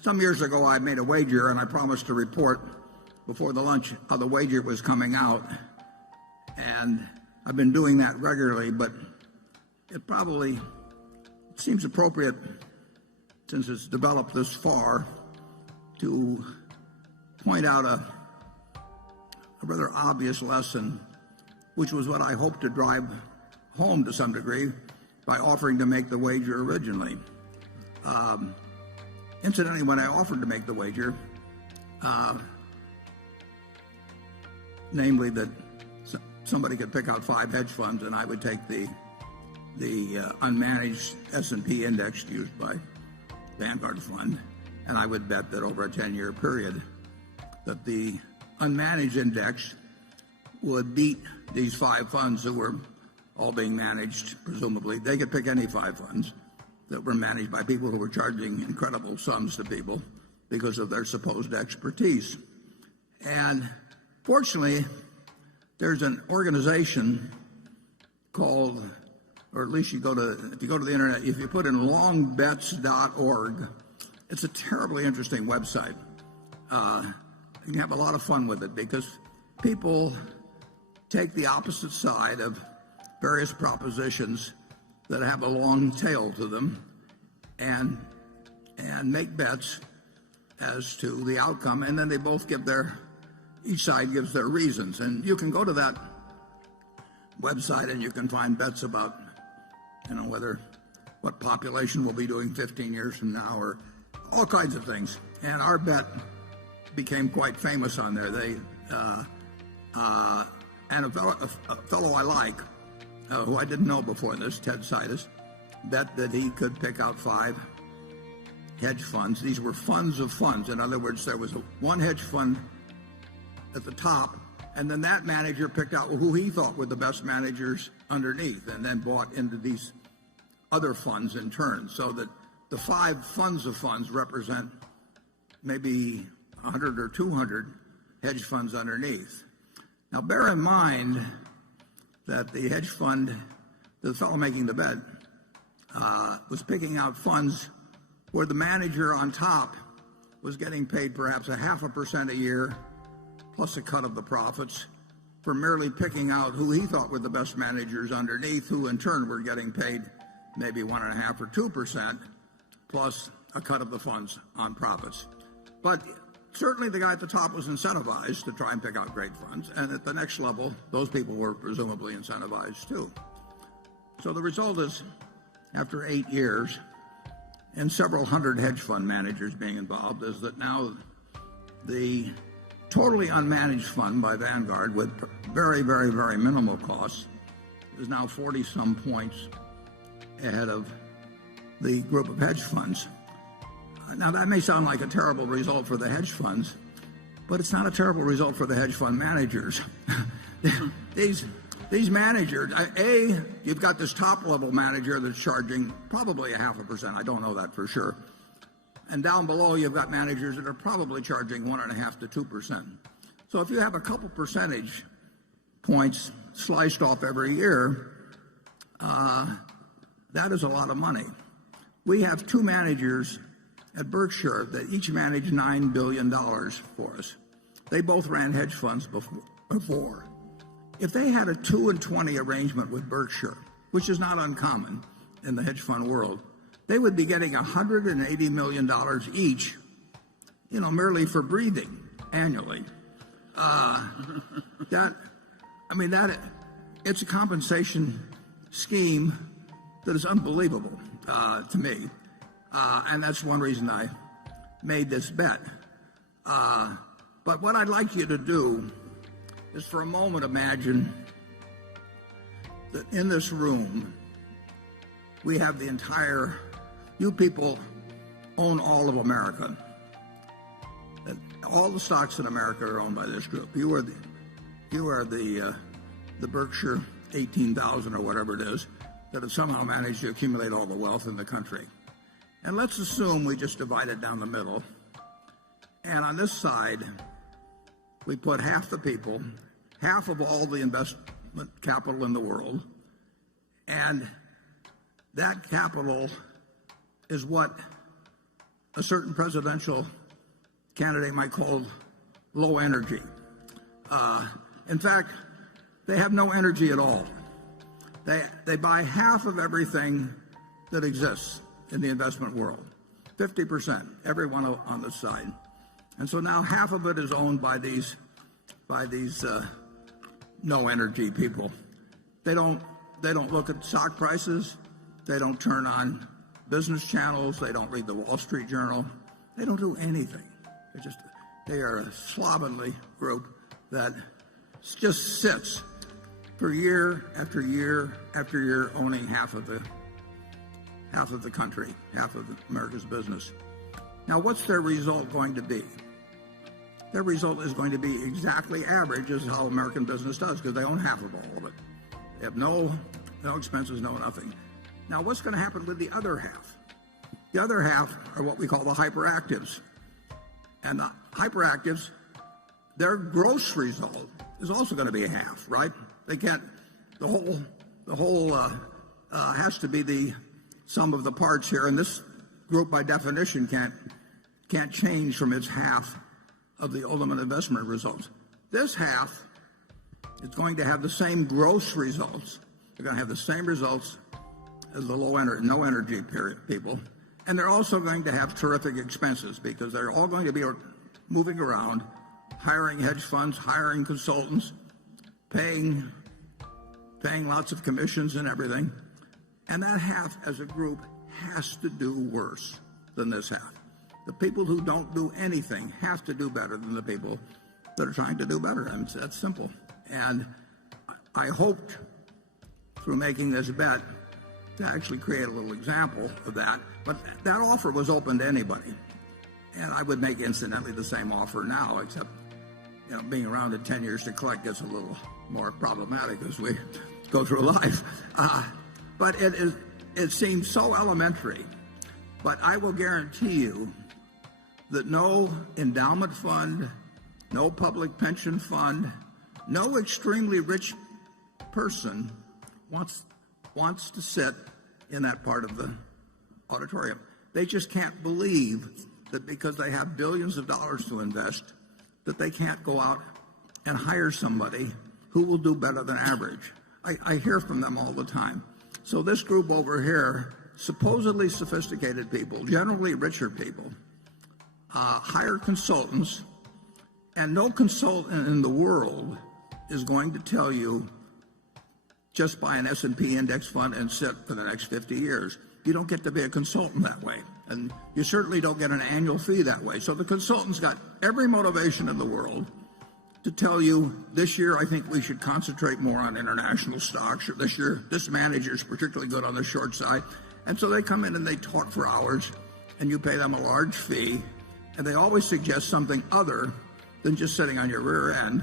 some years ago I made a wager, and I promised to report before the lunch how the wager was coming out. And I've been doing that regularly, but it seems appropriate, since it's developed this far, to point out a rather obvious lesson, which was what I hoped to drive home to some degree by offering to make the wager originally. Incidentally, when I offered to make the wager, namely that somebody could pick out 5 hedge funds and I would take the unmanaged S&P index used by Vanguard Fund, and I would bet that over a 10-year period that the unmanaged index would beat these 5 funds that were all being managed, presumably. They could pick any 5 funds that were managed by people who were charging incredible sums to people because of their supposed expertise. And fortunately, there's an organization called, or at least if you go to the internet, if you put in longbets.org, it's a terribly interesting website. You can have a lot of fun with it because people take the opposite side of various propositions that have a long tail to them and make bets as to the outcome, and then they both give each side gives their reasons. And you can go to that website and you can find bets about, what population will be doing 15 years from now, or all kinds of things. And our bet became quite famous on there. And a fellow I like, who I didn't know before this, Ted Seides, bet that he could pick out 5 hedge funds. These were funds of funds. In other words, there was one hedge fund at the top, and then that manager picked out who he thought were the best managers underneath, and then bought into these other funds in turn, so that the 5 funds of funds represent maybe 100 or 200 hedge funds underneath. Now, bear in mind that the hedge fund, the fellow making the bet, was picking out funds where the manager on top was getting paid perhaps 0.5% a year, plus a cut of the profits, for merely picking out who he thought were the best managers underneath, who in turn were getting paid maybe 1.5% or 2%, plus a cut of the funds on profits. But certainly the guy at the top was incentivized to try and pick out great funds, and at the next level, those people were presumably incentivized too. So the result is, after 8 years and several hundred hedge fund managers being involved, is that now the totally unmanaged fund by Vanguard, with very, very, very minimal costs, is now 40-some points ahead of the group of hedge funds. Now, that may sound like a terrible result for the hedge funds, but it's not a terrible result for the hedge fund managers. These managers, you've got this top-level manager that's charging probably 0.5%. I don't know that for sure. And down below, you've got managers that are probably charging 1.5% to 2%. So if you have a couple percentage points sliced off every year, that is a lot of money. We have 2 managers at Berkshire that each managed $9 billion for us. They both ran hedge funds before. If they had a 2 and 20 arrangement with Berkshire, which is not uncommon in the hedge fund world, they would be getting $180 million each, merely for breathing annually. It's a compensation scheme that is unbelievable to me. And that's one reason I made this bet. But what I'd like you to do is for a moment imagine that in this room we have the entire, you people own all of America. And all the stocks in America are owned by this group. You are the Berkshire 18,000 or whatever it is that have somehow managed to accumulate all the wealth in the country. And let's assume we just divide it down the middle. And on this side, we put half the people, half of all the investment capital in the world, and that capital is what a certain presidential candidate might call low energy. In fact, they have no energy at all. They buy half of everything that exists in the investment world, 50%, everyone on the side. And so now half of it is owned by these no energy people. They don't look at stock prices. They don't turn on business channels. They don't read the Wall Street Journal. They don't do anything. They are a slovenly group that just sits for year after year after year owning half of the country, half of America's business. Now, what's their result going to be? Their result is going to be exactly average as how American business does, because they own half of all of it. They have no expenses, no nothing. Now, what's going to happen with the other half? The other half are what we call the hyperactives. And the hyperactives, their gross result is also going to be a half, right? They can't, the whole has to be the sum of the parts here, and this group by definition can't change from its half of the ultimate investment results. This half is going to have the same gross results. They're going to have the same results as the no energy people. And they're also going to have terrific expenses, because they're all going to be moving around, hiring hedge funds, hiring consultants, paying lots of commissions and everything. And that half as a group has to do worse than this half. The people who don't do anything have to do better than the people that are trying to do better. I mean, that's simple. And I hoped through making this bet to actually create a little example of that. But that offer was open to anybody. And I would make incidentally the same offer now, except being around at 10 years to collect gets a little more problematic as we go through life. But it seems so elementary. But I will guarantee you that no endowment fund, no public pension fund, no extremely rich person wants to sit in that part of the auditorium. They just can't believe that because they have billions of dollars to invest, that they can't go out and hire somebody who will do better than average. I hear from them all the time. So this group over here, supposedly sophisticated people, generally richer people, hire consultants, and no consultant in the world is going to tell you just buy an S&P index fund and sit for the next 50 years. You don't get to be a consultant that way, and you certainly don't get an annual fee that way. So the consultant's got every motivation in the world to tell you, this year I think we should concentrate more on international stocks, or this year this manager's particularly good on the short side. And so they come in and they talk for hours, and you pay them a large fee, and they always suggest something other than just sitting on your rear end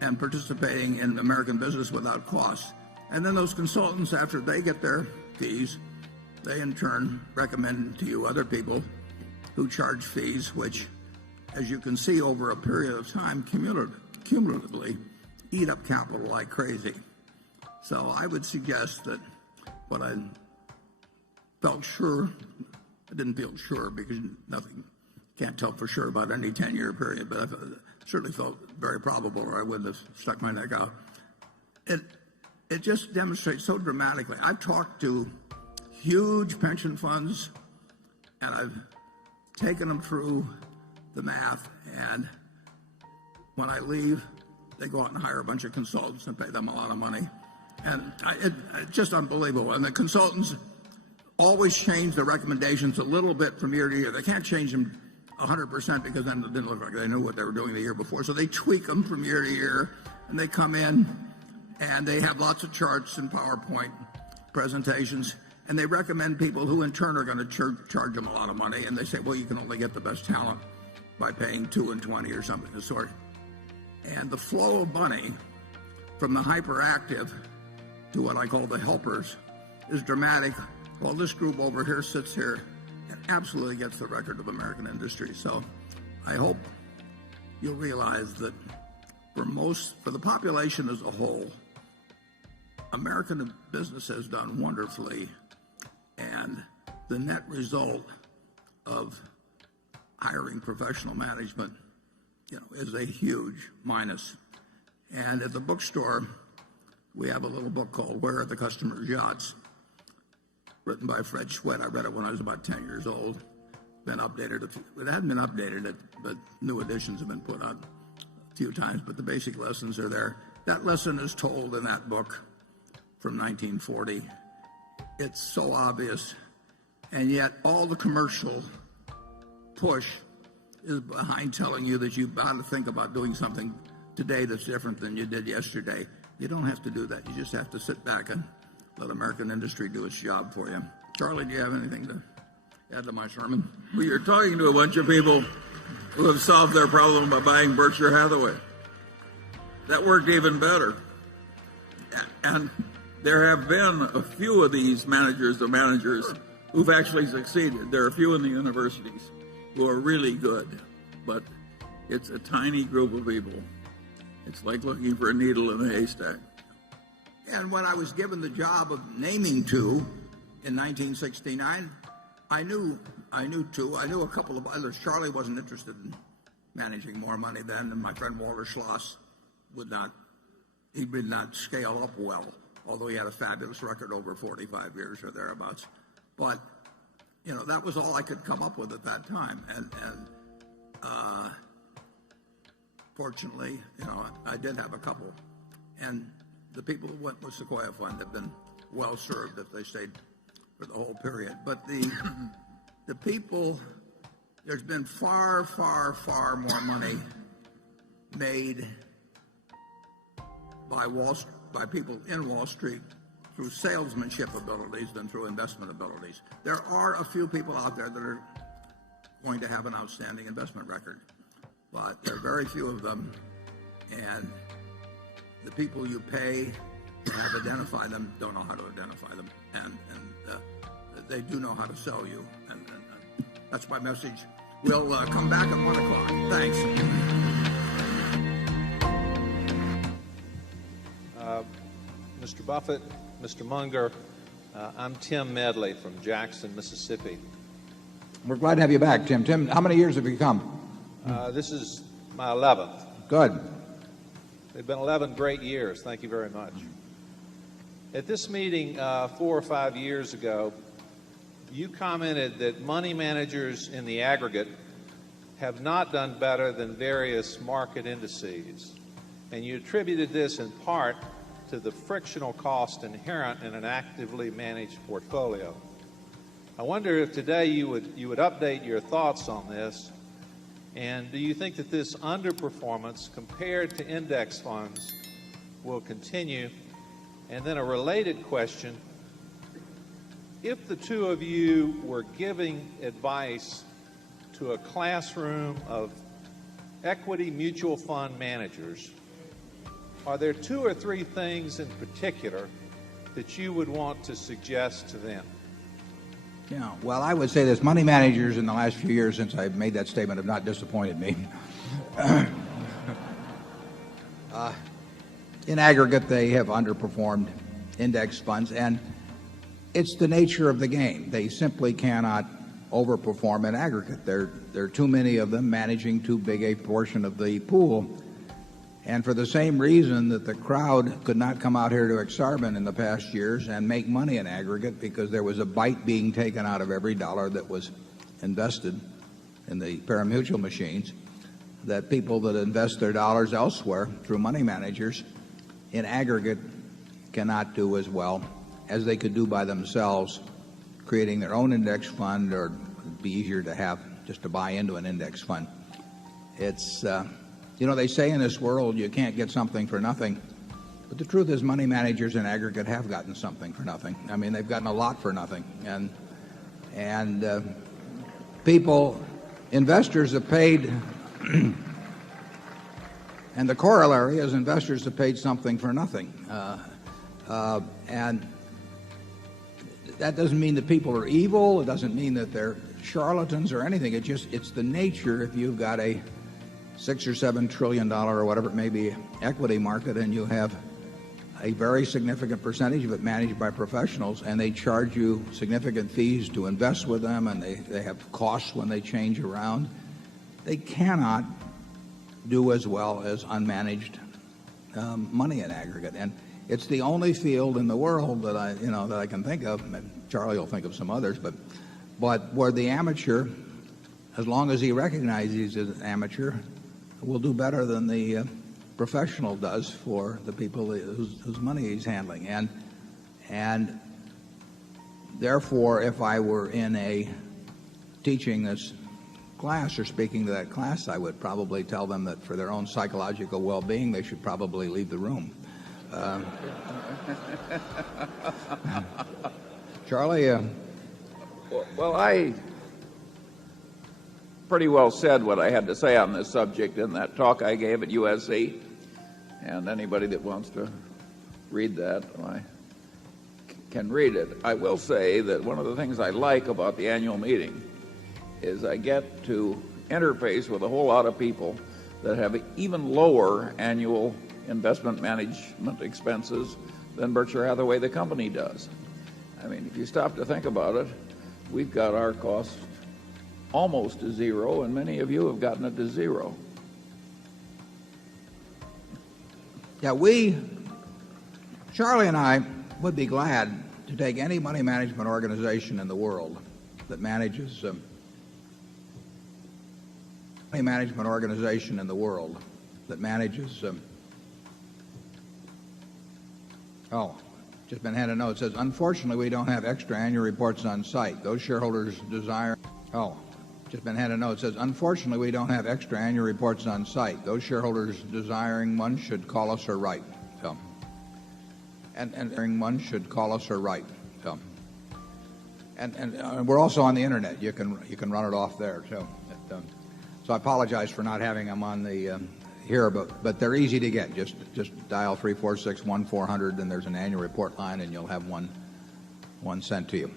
and participating in American business without cost. And then those consultants, after they get their fees, they in turn recommend to you other people who charge fees, which, as you can see over a period of time, cumulatively eat up capital like crazy. So I would suggest that what I felt sure, I didn't feel sure because nothing, can't tell for sure about any 10-year period, but I certainly felt very probable, or I wouldn't have stuck my neck out. It just demonstrates so dramatically. I've talked to huge pension funds, and I've taken them through the math, and when I leave, they go out and hire a bunch of consultants and pay them a lot of money. And it's just unbelievable. And the consultants always change their recommendations a little bit from year to year. They can't change them 100% because then it didn't look like they knew what they were doing the year before. So they tweak them from year to year, and they come in and they have lots of charts and PowerPoint presentations, and they recommend people who in turn are going to charge them a lot of money. And they say, well, you can only get the best talent by paying 2 and 20 or something of the sort. And the flow of money from the hyperactive to what I call the helpers is dramatic, while this group over here sits here and absolutely gets the record of American industry. So I hope you'll realize that for the population as a whole, American business has done wonderfully, and the net result of hiring professional management, is a huge minus. And at the bookstore, we have a little book called Where Are the Customer's Yachts, written by Fred Sweat. I read it when I was about 10 years old. Been updated. It hadn't been updated, but new editions have been put out a few times. But the basic lessons are there. That lesson is told in that book from 1940. It's so obvious, and yet all the commercial push is behind telling you that you've got to think about doing something today that's different than you did yesterday. You don't have to do that. You just have to sit back and let American industry do its job for you. Charlie, do you have anything to add to my sermon? Well, you're talking to a bunch of people who have solved their problem by buying Berkshire Hathaway. That worked even better. And there have been a few of these managers of managers who've actually succeeded. There are a few in the universities who are really good, but it's a tiny group of people. It's like looking for a needle in a haystack. And when I was given the job of naming two in 1969, I knew two. I knew a couple of others. Charlie wasn't interested in managing more money then, and my friend Walter Schloss would not scale up well, although he had a fabulous record over 45 years or thereabouts. But, that was all I could come up with at that time. And fortunately, I did have a couple. And the people who went with Sequoia Fund have been well served if they stayed for the whole period. But the people, there's been far, far, far more money made by people in Wall Street through salesmanship abilities than through investment abilities. There are a few people out there that are going to have an outstanding investment record, but there are very few of them, and the people you pay to have identify them don't know how to identify them, and they do know how to sell you, and that's my message. We'll come back at 1 o'clock. Thanks. Mr. Buffett, Mr. Munger, I'm Tim Medley from Jackson, Mississippi. We're glad to have you back, Tim. Tim, how many years have you come? This is my 11th. Good. They've been 11 great years. Thank you very much. At this meeting 4 or 5 years ago, you commented that money managers in the aggregate have not done better than various market indices, and you attributed this in part to the frictional cost inherent in an actively managed portfolio. I wonder if today you would update your thoughts on this, and do you think that this underperformance compared to index funds will continue? And then a related question, if the two of you were giving advice to a classroom of equity mutual fund managers, are there 2 or 3 things in particular that you would want to suggest to them? Yeah, well, I would say this. Money managers in the last few years since I've made that statement have not disappointed me. In aggregate, they have underperformed index funds, and it's the nature of the game. They simply cannot overperform in aggregate. There are too many of them managing too big a portion of the pool. And for the same reason that the crowd could not come out here to Exarban in the past years and make money in aggregate because there was a bite being taken out of every dollar that was invested in the pari-mutuel machines, that people that invest their dollars elsewhere through money managers in aggregate cannot do as well as they could do by themselves, creating their own index fund, or it'd be easier to have just to buy into an index fund. It's they say in this world you can't get something for nothing, but the truth is money managers in aggregate have gotten something for nothing. I mean, they've gotten a lot for nothing, and investors have paid, and the corollary is investors have paid something for nothing, and that doesn't mean that people are evil. It doesn't mean that they're charlatans or anything. It's the nature. If you've got a $6 or $7 trillion or whatever it may be equity market, and you have a very significant percentage of it managed by professionals, and they charge you significant fees to invest with them, and they have costs when they change around, they cannot do as well as unmanaged money in aggregate. And it's the only field in the world that I can think of. Charlie will think of some others, but where the amateur, as long as he recognizes he's an amateur, will do better than the professional does for the people whose money he's handling. And therefore, if I were in teaching this class or speaking to that class, I would probably tell them that for their own psychological well-being, they should probably leave the room. Charlie? Well, I pretty well said what I had to say on this subject in that talk I gave at USC. And anybody that wants to read that, can read it. I will say that one of the things I like about the annual meeting is I get to interface with a whole lot of people that have even lower annual investment management expenses than Berkshire Hathaway, the company, does. I mean, if you stop to think about it, we've got our costs almost to zero, and many of you have gotten it to zero. Yeah, Charlie and I would be glad to take any money management organization in the world that manages just been handed a note. It says, unfortunately, we don't have extra annual reports on site. Those shareholders desire... just been handed a note. It says, unfortunately, we don't have extra annual reports on site. Those shareholders desiring one should call us or write. And one should call us or write. And we're also on the internet. You can run it off there too. So I apologize for not having them on the here, but they're easy to get. Just dial 346-1400, and there's an annual report line, and you'll have one sent to you.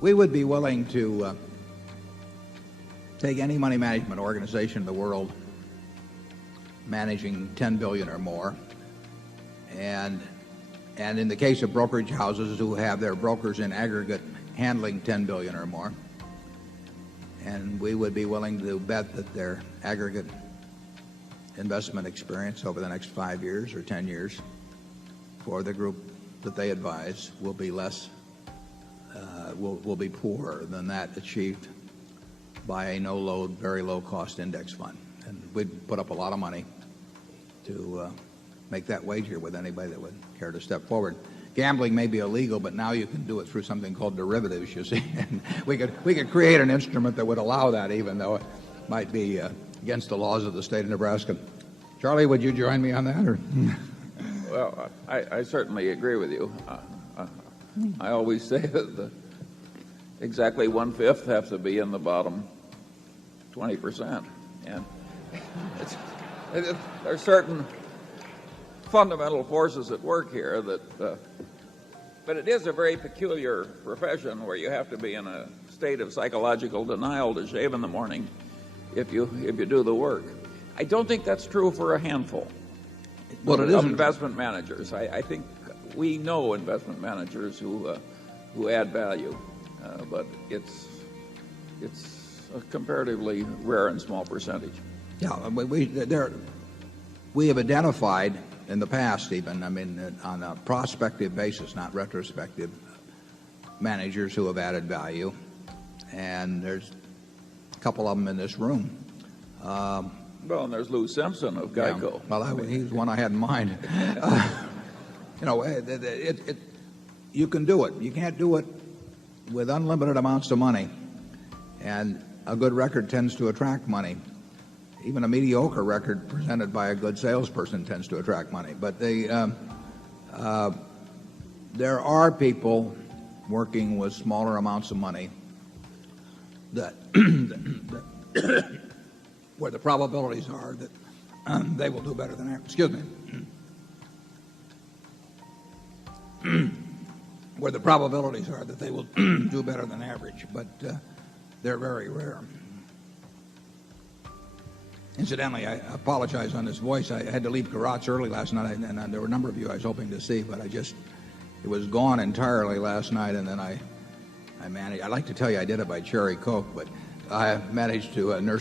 We would be willing to take any money management organization in the world managing $10 billion or more, and in the case of brokerage houses who have their brokers in aggregate handling $10 billion or more, and we would be willing to bet that their aggregate investment experience over the next 5 years or 10 years for the group that they advise will be will be poorer than that achieved by a no-load, very low-cost index fund. And we'd put up a lot of money to make that wager with anybody that would care to step forward. Gambling may be illegal, but now you can do it through something called derivatives, you see. And we could create an instrument that would allow that, even though it might be against the laws of the state of Nebraska. Charlie, would you join me on that? Or? Well, I certainly agree with you. I always say that exactly 1/5 have to be in the bottom 20%. And there are certain fundamental forces at work here but it is a very peculiar profession where you have to be in a state of psychological denial to shave in the morning if you do the work. I don't think that's true for a handful of investment managers. I think we know investment managers who add value, but it's a comparatively rare and small percentage. Yeah, we have identified in the past, even, on a prospective basis, not retrospective, managers who have added value, and there's a couple of them in this room. Well, and there's Lou Simpson of Geico. Yeah, well, he's one I had in mind. You can do it. You can't do it with unlimited amounts of money, and a good record tends to attract money. Even a mediocre record presented by a good salesperson tends to attract money. But there are people working with smaller amounts of money that where the probabilities are that they will do better than average. Excuse me. Where the probabilities are that they will do better than average, but they're very rare. Incidentally, I apologize on this voice. I had to leave Garot's early last night, and there were a number of you I was hoping to see, but it was gone entirely last night, and then I managed. I'd like to tell you I did it by cherry Coke, but I managed to nurse